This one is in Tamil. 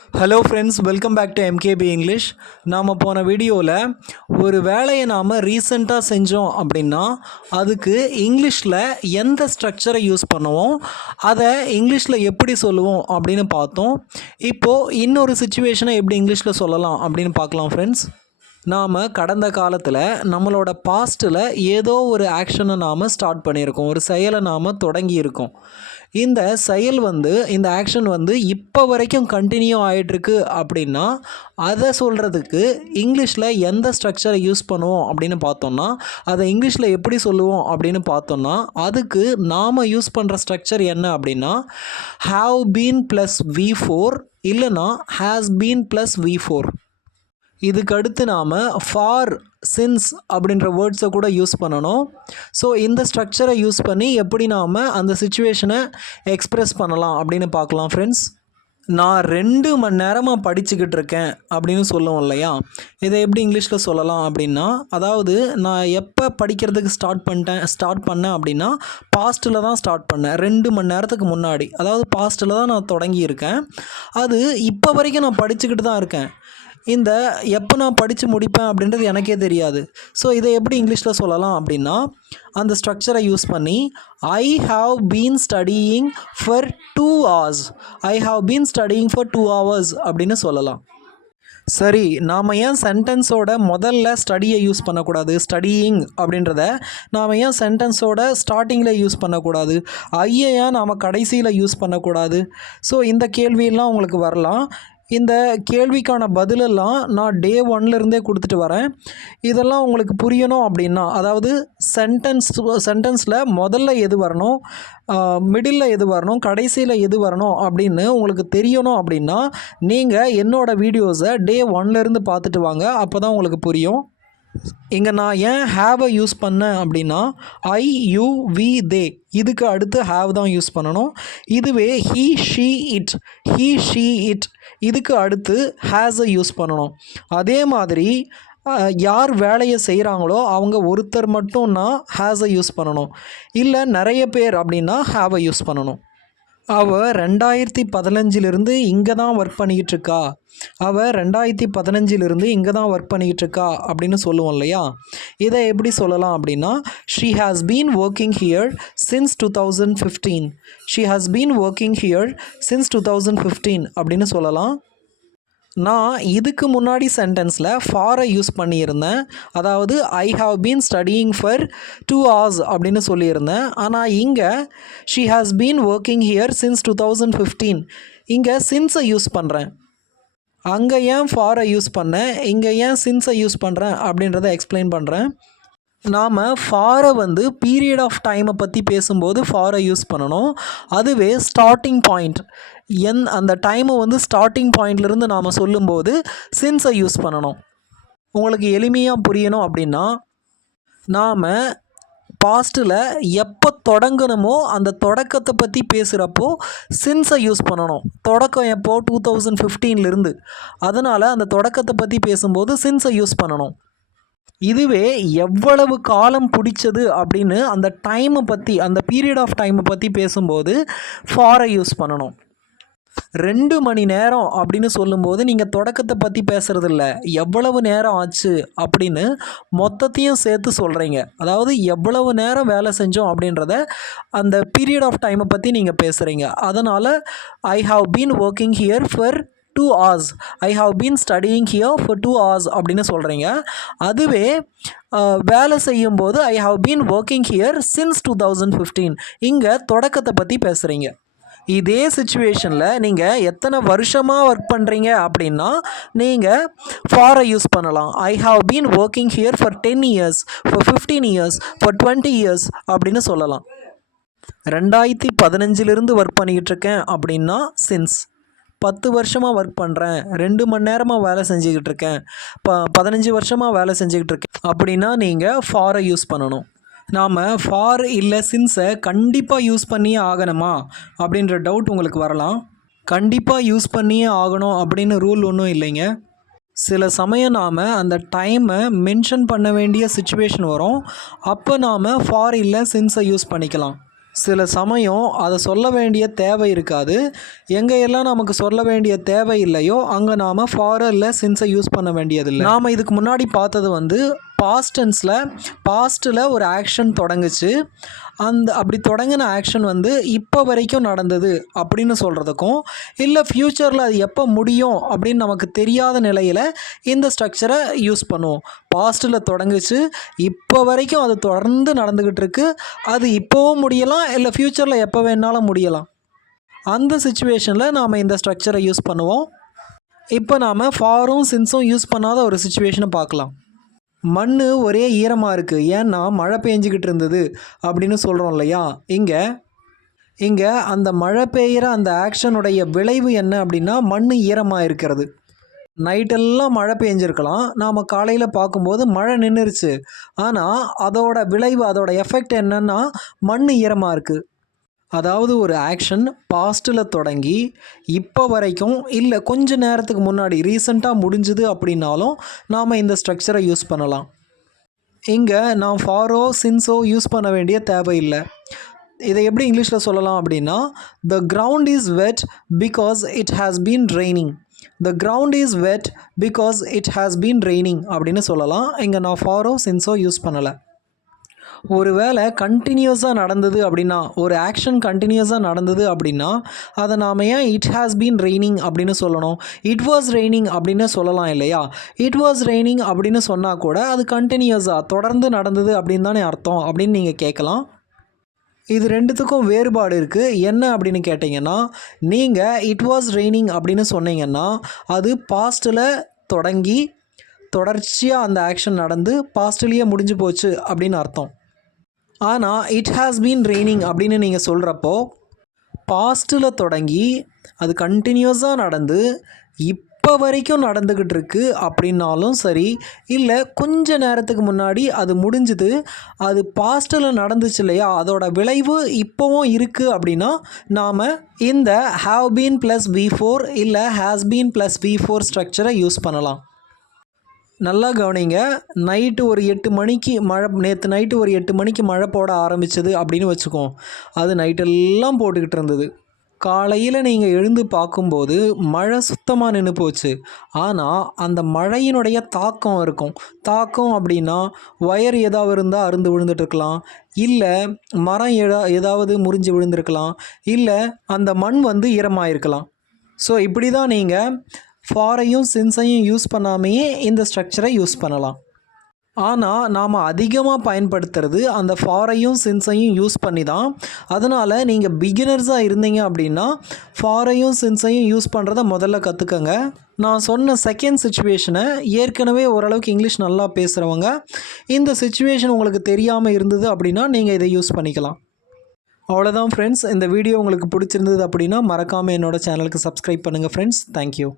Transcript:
Hello friends, welcome back to MKP English. நாம் போன வீடியோவில் ஒரு வேலையை நாம் ரீசெண்டாக செஞ்சோம் அப்படின்னா அதுக்கு இங்கிலீஷில் எந்த ஸ்ட்ரக்சரை யூஸ் பண்ணுவோம், அதை இங்கிலீஷில் எப்படி சொல்லுவோம் அப்படின்னு பார்த்தோம். இப்போது இன்னொரு சுச்சுவேஷனை எப்படி இங்கிலீஷில் சொல்லலாம் அப்படின்னு பார்க்கலாம் ஃப்ரெண்ட்ஸ். நாம் கடந்த காலத்தில் நம்மளோட பாஸ்ட்டில் ஏதோ ஒரு ஆக்ஷனை நாம் ஸ்டார்ட் பண்ணியிருக்கோம், ஒரு செயலை நாம் தொடங்கியிருக்கோம். இந்த செயல் இந்த ஆக்ஷன் இப்போ வரைக்கும் கண்டினியூ ஆகிட்டுருக்கு அப்படின்னா அதை சொல்கிறதுக்கு இங்கிலீஷில் எந்த ஸ்ட்ரக்சரை யூஸ் பண்ணுவோம் அப்படின்னு பார்த்தோம்னா, அதை இங்கிலீஷில் எப்படி சொல்லுவோம் அப்படின்னு பார்த்தோம்னா, அதுக்கு நாம் யூஸ் பண்ணுற ஸ்ட்ரக்சர் என்ன அப்படின்னா ஹாவ் பீன் ப்ளஸ் V4 இல்லைனா ஹேஸ் பீன் ப்ளஸ் V4. இதுக்கு அடுத்து நாம் ஃபார், சின்ஸ் அப்படின்ற வேர்ட்ஸை கூட யூஸ் பண்ணணும். ஸோ இந்த ஸ்ட்ரக்சரை யூஸ் பண்ணி எப்படி நாம் அந்த சிச்சுவேஷனை எக்ஸ்ப்ரெஸ் பண்ணலாம் அப்படின்னு பார்க்கலாம் ஃப்ரெண்ட்ஸ். நான் 2 மணி நேரமாக படிச்சுக்கிட்டு இருக்கேன் அப்படின்னு சொல்லுவோம் இல்லையா, இதை எப்படி இங்கிலீஷில் சொல்லலாம் அப்படின்னா, அதாவது நான் எப்போ படிக்கிறதுக்கு ஸ்டார்ட் பண்ணேன் அப்படின்னா பாஸ்ட்டில் தான் ஸ்டார்ட் பண்ணேன். 2 மணி நேரத்துக்கு முன்னாடி, அதாவது பாஸ்ட்டில் தான் நான் தொடங்கியிருக்கேன். அது இப்போ வரைக்கும் நான் படிச்சுக்கிட்டு தான் இருக்கேன். இந்த எப்போ நான் படித்து முடிப்பேன் அப்படின்றது எனக்கே தெரியாது. ஸோ இதை எப்படி இங்கிலீஷில் சொல்லலாம் அப்படின்னா, அந்த ஸ்ட்ரக்சரை யூஸ் பண்ணி I have been studying for 2 hours, I have been studying for 2 hours அப்படின்னு சொல்லலாம். சரி, நாம் ஏன் சென்டென்ஸோட முதல்ல ஸ்டடியை யூஸ் பண்ணக்கூடாது, ஸ்டடியிங் அப்படின்றத நாம் ஏன் சென்டென்ஸோட ஸ்டார்டிங்கில் யூஸ் பண்ணக்கூடாது, ஐயை ஏன் நாம் கடைசியில் யூஸ் பண்ணக்கூடாது? ஸோ இந்த கேள்வியெல்லாம் உங்களுக்கு வரலாம். இந்த கேள்விக்கான பதிலெல்லாம் நான் டே 1லேருந்தே கொடுத்துட்டு வரேன். இதெல்லாம் உங்களுக்கு புரியணும் அப்படின்னா, அதாவது சென்டென்ஸில் முதல்ல எது வரணும், மிடில் எது வரணும், கடைசியில் எது வரணும் அப்படின்னு உங்களுக்கு தெரியணும் அப்படின்னா நீங்கள் என்னோடய வீடியோஸை டே 1லேருந்து பார்த்துட்டு வாங்க. அப்போ தான் உங்களுக்கு புரியும். இங்கே நான் ஏன் ஹேவை யூஸ் பண்ணேன் அப்படின்னா, ஐ, யூ, வி, தே இதுக்கு அடுத்து ஹேவ் தான் யூஸ் பண்ணணும். இதுவே ஹீ, ஷீ, இட் இதுக்கு அடுத்து ஹேஸை யூஸ் பண்ணணும். அதே மாதிரி யார் வேலையை செய்கிறாங்களோ அவங்க ஒருத்தர் மட்டும்னா ஹேஸை யூஸ் பண்ணணும். இல்லை நிறைய பேர் அப்படின்னா ஹேவை யூஸ் பண்ணணும். அவள் 2015 இங்கே தான் ஒர்க் பண்ணிக்கிட்டு இருக்கா, அவள் 2015 இங்கே தான் ஒர்க் பண்ணிக்கிட்டு இருக்கா அப்படின்னு சொல்லுவோம் இல்லையா. இதை எப்படி சொல்லலாம் அப்படின்னா, she has been working here since 2015, she has been working here since 2015 அப்படின்னு சொல்லலாம். நான் இதுக்கு முன்னாடி சென்டென்ஸில் ஃபாரை யூஸ் பண்ணியிருந்தேன், அதாவது I have been studying for 2 hours அப்படின்னு சொல்லியிருந்தேன். ஆனால் இங்கே she has been working here since 2015, இங்கே சின்ஸை யூஸ் பண்ணுறேன். அங்கே ஏன் ஃபாரை யூஸ் பண்ணேன், இங்கே ஏன் சின்ஸை யூஸ் பண்ணுறேன் அப்படின்றத எக்ஸ்பிளைன் பண்ணுறேன். நாம் ஃபாரை பீரியட் ஆஃப் டைமை பற்றி பேசும்போது ஃபாரை யூஸ் பண்ணணும். அதுவே ஸ்டார்டிங் பாயிண்ட், அந்த டைமை ஸ்டார்டிங் பாயிண்ட்லேருந்து நாம் சொல்லும்போது சின்ஸை யூஸ் பண்ணணும். உங்களுக்கு எளிமையாக புரியணும் அப்படின்னா, நாம் பாஸ்ட்டில் எப்போ தொடங்கணுமோ அந்த தொடக்கத்தை பற்றி பேசுகிறப்போ சின்ஸை யூஸ் பண்ணணும். தொடக்கம் எப்போ 2015 அதனால் அந்த தொடக்கத்தை பற்றி பேசும்போது சின்ஸை யூஸ் பண்ணணும். இதுவே எவ்வளவு காலம் பிடிச்சது அப்படின்னு அந்த டைமை பற்றி, அந்த பீரியட் ஆஃப் டைமை பற்றி பேசும்போது ஃபாரை யூஸ் பண்ணணும். 2 மணி நேரம் அப்படின்னு சொல்லும்போது நீங்கள் தொடக்கத்தை பற்றி பேசுகிறதில்ல, எவ்வளவு நேரம் ஆச்சு அப்படின்னு மொத்தத்தையும் சேர்த்து சொல்கிறீங்க. அதாவது எவ்வளவு நேரம் வேலை செஞ்சோம் அப்படின்றத அந்த பீரியட் ஆஃப் டைமை பற்றி நீங்கள் பேசுகிறீங்க. அதனால் I have been working here for 2 hours, I have been studying here for 2 hours அப்படின்னு சொல்கிறீங்க. அதுவே வேலை செய்யும்போது I have been working here since 2015, இங்கே தொடக்கத்தை பற்றி பேசுகிறீங்க. இதே சுச்சுவேஷனில் நீங்கள் எத்தனை வருஷமாக ஒர்க் பண்ணுறீங்க அப்படின்னா நீங்கள் ஃபாரை யூஸ் பண்ணலாம். I have been working here for 10 years, for 15 years, for 20 years அப்படின்னு சொல்லலாம். 2015 ஒர்க் பண்ணிக்கிட்டு இருக்கேன் அப்படின்னா சின்ஸ், 10 வருஷமாக ஒர்க் பண்ணுறேன், 2 மணி நேரமாக வேலை செஞ்சுக்கிட்டு இருக்கேன், 15 வருஷமாக வேலை செஞ்சுக்கிட்டு இருக்கேன் அப்படின்னா நீங்கள் ஃபாரை யூஸ் பண்ணணும். நாம் ஃபார் இல்லை சின்ஸை கண்டிப்பாக யூஸ் பண்ணியே ஆகணுமா அப்படின்ற டவுட் உங்களுக்கு வரலாம். கண்டிப்பாக யூஸ் பண்ணியே ஆகணும் அப்படின்னு ரூல் ஒன்றும் இல்லைங்க. சில சமயம் நாம் அந்த டைமை மென்ஷன் பண்ண வேண்டிய சுச்சுவேஷன் வரும், அப்போ நாம் ஃபார் இல்லை சின்ஸை யூஸ் பண்ணிக்கலாம். சில சமயம் அதை சொல்ல வேண்டிய தேவை இருக்காது. எங்கெல்லாம் நமக்கு சொல்ல வேண்டிய தேவை இல்லையோ அங்கே நாம் ஃபார் இல்லை சின்ஸை யூஸ் பண்ண வேண்டியதில்லை. நாம் இதுக்கு முன்னாடி பார்த்தது பாஸ்ட் டென்ஸில் பாஸ்ட்டில் ஒரு ஆக்ஷன் தொடங்குச்சு. அப்படி தொடங்கின ஆக்ஷன் இப்போ வரைக்கும் நடந்தது அப்படின்னு சொல்கிறதுக்கும், இல்லை ஃப்யூச்சரில் அது எப்போ முடியும் அப்படின்னு நமக்கு தெரியாத நிலையில் இந்த ஸ்ட்ரக்சரை யூஸ் பண்ணுவோம். பாஸ்ட்டில் தொடங்குச்சு, இப்போ வரைக்கும் அது தொடர்ந்து நடந்துக்கிட்டு இருக்கு. அது இப்போவும் முடியலாம், இல்லை ஃப்யூச்சரில் எப்போ வேணாலும் முடியலாம். அந்த சிச்சுவேஷனில் நாம் இந்த ஸ்ட்ரக்சரை யூஸ் பண்ணுவோம். இப்போ நாம் ஃபாரும் சின்ஸும் யூஸ் பண்ணாத ஒரு சிச்சுவேஷனை பார்க்கலாம். மண் ஒரே ஈரமாக இருக்குது, ஏன்னா மழை பெஞ்சிக்கிட்டு இருந்தது அப்படின்னு சொல்கிறோம் இல்லையா. இங்கே அந்த மழை பெய்கிற அந்த ஆக்ஷனுடைய விளைவு என்ன அப்படின்னா மண் ஈரமாக இருக்கிறது. நைட்டெல்லாம் மழை பெஞ்சிருக்கலாம், நாம் காலையில் பார்க்கும்போது மழை நின்றுருச்சு. ஆனால் அதோட விளைவு, அதோட எஃபெக்ட் என்னன்னா மண் ஈரமாக இருக்குது. அதாவது ஒரு ஆக்ஷன் பாஸ்ட்டில் தொடங்கி இப்போ வரைக்கும் இல்லை கொஞ்ச நேரத்துக்கு முன்னாடி ரீசெண்டாக முடிஞ்சுது அப்படின்னாலும் நாம் இந்த ஸ்ட்ரக்சரை யூஸ் பண்ணலாம். இங்கே நான் ஃபாரோ சின்ஸோ யூஸ் பண்ண வேண்டிய தேவையில்லை. இதை எப்படி இங்கிலீஷில் சொல்லலாம் அப்படின்னா, the ground is wet because it has been raining. The ground is wet because it has been raining அப்படின்னு சொல்லலாம். இங்கே நான் ஃபாரோ சின்ஸோ யூஸ் பண்ணலை. ஒரு வேளை கண்டினியூஸாக நடந்தது அப்படின்னா, ஒரு ஆக்ஷன் கண்டினியூஸாக நடந்தது அப்படின்னா அதை நாம் ஏன் இட் ஹாஸ் பீன் ரெய்னிங் அப்படின்னு சொல்லணும்? இட் வாஸ் ரெய்னிங் அப்படின்னு சொல்லலாம் இல்லையா? இட் வாஸ் ரெய்னிங் அப்படின்னு சொன்னால் கூட அது கண்டினியூஸாக தொடர்ந்து நடந்தது அப்படின்னு தானே அர்த்தம் அப்படின்னு நீங்கள் கேட்கலாம். இது ரெண்டுத்துக்கும் வேறுபாடு இருக்குது. என்ன அப்படின்னு கேட்டிங்கன்னா, நீங்கள் இட் வாஸ் ரெய்னிங் அப்படின்னு சொன்னீங்கன்னா அது பாஸ்ட்டில் தொடங்கி தொடர்ச்சியாக அந்த ஆக்ஷன் நடந்து பாஸ்ட்லேயே முடிஞ்சு போச்சு அப்படின்னு அர்த்தம். ஆனால் இட் ஹாஸ் பீன் ரெய்னிங் அப்படின்னு நீங்கள் சொல்கிறப்போ பாஸ்ட்டில் தொடங்கி அது கண்டினியூஸாக நடந்து இப்போ வரைக்கும் நடந்துக்கிட்டு இருக்கு அப்படின்னாலும் சரி, இல்லை கொஞ்ச நேரத்துக்கு முன்னாடி அது முடிஞ்சுது, அது பாஸ்ட்டில் நடந்துச்சு இல்லையா, அதோட விளைவு இப்போவும் இருக்குது அப்படின்னா நாம் இந்த ஹாவ் பீன் ப்ளஸ் V4 இல்லை ஹேஸ் பீன் ப்ளஸ் V4 ஸ்ட்ரக்சரை யூஸ் பண்ணலாம். நல்லா கவனிங்க. நைட்டு ஒரு 8 மணிக்கு நேற்று நைட்டு ஒரு 8 மணிக்கு மழை போட ஆரம்பிச்சது அப்படின்னு வச்சுக்கோம். அது நைட்டெல்லாம் போட்டுக்கிட்டு இருந்தது. காலையில் நீங்கள் எழுந்து பார்க்கும்போது மழை சுத்தமாக நின்று போச்சு. ஆனால் அந்த மழையினுடைய தாக்கம் இருக்கும். தாக்கம் அப்படின்னா ஒயர் ஏதாவது இருந்தால் அறுந்து விழுந்துட்டுருக்கலாம், இல்லை மரம் ஏதாவது முறிஞ்சு விழுந்திருக்கலாம், இல்லை அந்த மண் ஈரமாயிருக்கலாம். ஸோ இப்படி தான் நீங்கள் ஃபாரையும் சின்ஸையும் யூஸ் பண்ணாமையே இந்த ஸ்ட்ரக்சரை யூஸ் பண்ணலாம். ஆனால் நாம் அதிகமாக பயன்படுத்துறது அந்த ஃபாரையும் சின்ஸையும் யூஸ் பண்ணி தான். அதனால் நீங்கள் பிகினர்ஸாக இருந்தீங்க அப்படின்னா ஃபாரையும் சின்ஸையும் யூஸ் பண்ணுறத முதல்ல கற்றுக்கங்க. நான் சொன்ன செகண்ட் சிச்சுவேஷனை ஏற்கனவே ஓரளவுக்கு இங்கிலீஷ் நல்லா பேசுகிறவங்க, இந்த சிச்சுவேஷன் உங்களுக்கு தெரியாமல் இருந்தது அப்படின்னா நீங்கள் இதை யூஸ் பண்ணிக்கலாம். அவ்வளோதான் ஃப்ரெண்ட்ஸ். இந்த வீடியோ உங்களுக்கு பிடிச்சிருந்தது அப்படின்னா மறக்காமல் என்னோடய சேனலுக்கு சப்ஸ்கிரைப் பண்ணுங்கள் ஃப்ரெண்ட்ஸ். தேங்க்யூ.